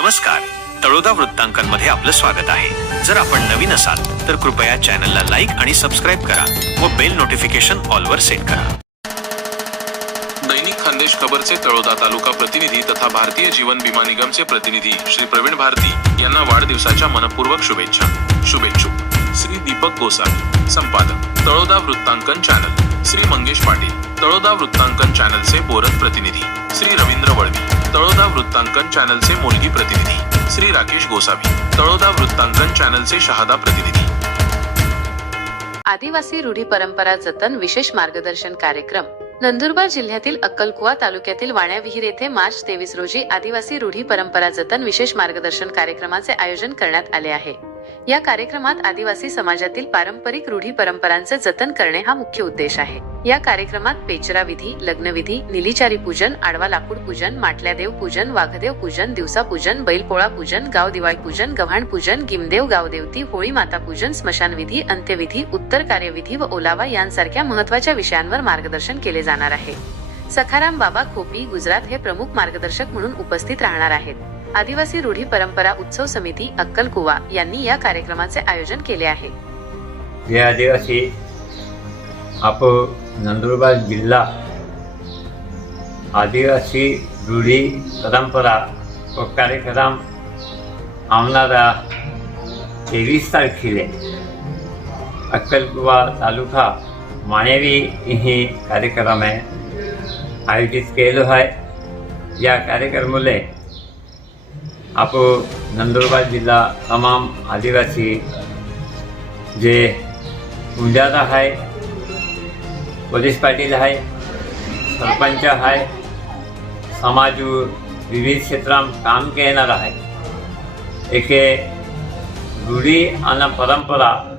नमस्कार. तळोदा वृत्तांकनमध्ये आपलं स्वागत आहे. जर आपण नवीन असाल तर कृपया चॅनलला लाईक आणि सबस्क्राईब करा व बेल नोटिफिकेशन ऑलवर सेट करा. दैनिक खानदेश खबरचे तळोदा तालुका प्रतिनिधी तथा भारतीय जीवन विमा निगमचे प्रतिनिधी श्री प्रवीण भारती यांना वाढदिवसाच्या मनपूर्वक शुभेच्छा. शुभेच्छुक. श्री दीपक गोसाळ संपादक. तळोदा वृत्तांकन चॅनल. श्री मंगेश पाटील तळोदा वृत्तांकन चॅनलचे बोरत प्रतिनिधी. श्री रवींद्र तळोदा वृत्तांकन चॅनलचे मोलगी प्रतिनिधी श्री राकेश गोसावी. तळोदा वृत्तांकन चॅनलचे शहादा प्रतिनिधी. आदिवासी रूढी परंपरा जतन विशेष मार्गदर्शन कार्यक्रम नंदुरबार जिल्ह्यातील अक्कलकुवा तालुक्यातील वाण्याविहीर येथे मार्च तेवीस रोजी आदिवासी रूढी परंपरा जतन विशेष मार्गदर्शन कार्यक्रमाचे आयोजन करण्यात आले आहे. या कार्यक्रमात आदिवासी समाजातील पारंपरिक रूढी परंपरांचे जतन करणे हा मुख्य उद्देश आहे. या कार्यक्रमात पेचरा विधी लग्नविधी निलीचारी पूजन आडवा लाकूड पूजन माटल्या देव पूजन वाघदेव पूजन दिवसा पूजन बैलपोळा पूजन गाव दिवाळी पूजन गव्हाण पूजन गिमदेव गावदेवती होळी माता पूजन स्मशानविधी अंत्यविधी उत्तर कार्यविधी व ओलावा यांसारख्या महत्त्वाच्या विषयांवर मार्गदर्शन केले जाणार आहे. सखाराम बाबा खोपी गुजरात हे प्रमुख मार्गदर्शक म्हणून उपस्थित राहणार आहेत. आदिवासी रूढी परंपरा उत्सव समिती अक्कलकुवा यांनी या कार्यक्रमाचे आयोजन केले आहे. हे आदिवासी आप नंदुरबार जिल्हा आदिवासी रूढी परंपरा व कार्यक्रम आवणारा तेवीस तारखेले अक्कलकुवा तालुका मानेवी हे कार्यक्रम आहे आयोजित केलो आहे. या कार्यक्रमाला आप नंदुरबार जिल्हा तमाम आदिवासी जे उंजारा आहे पोलीस पाटील आहे सरपंच आहे समाज विविध क्षेत्रात काम करणार आहे एके रूढी आणि परंपरा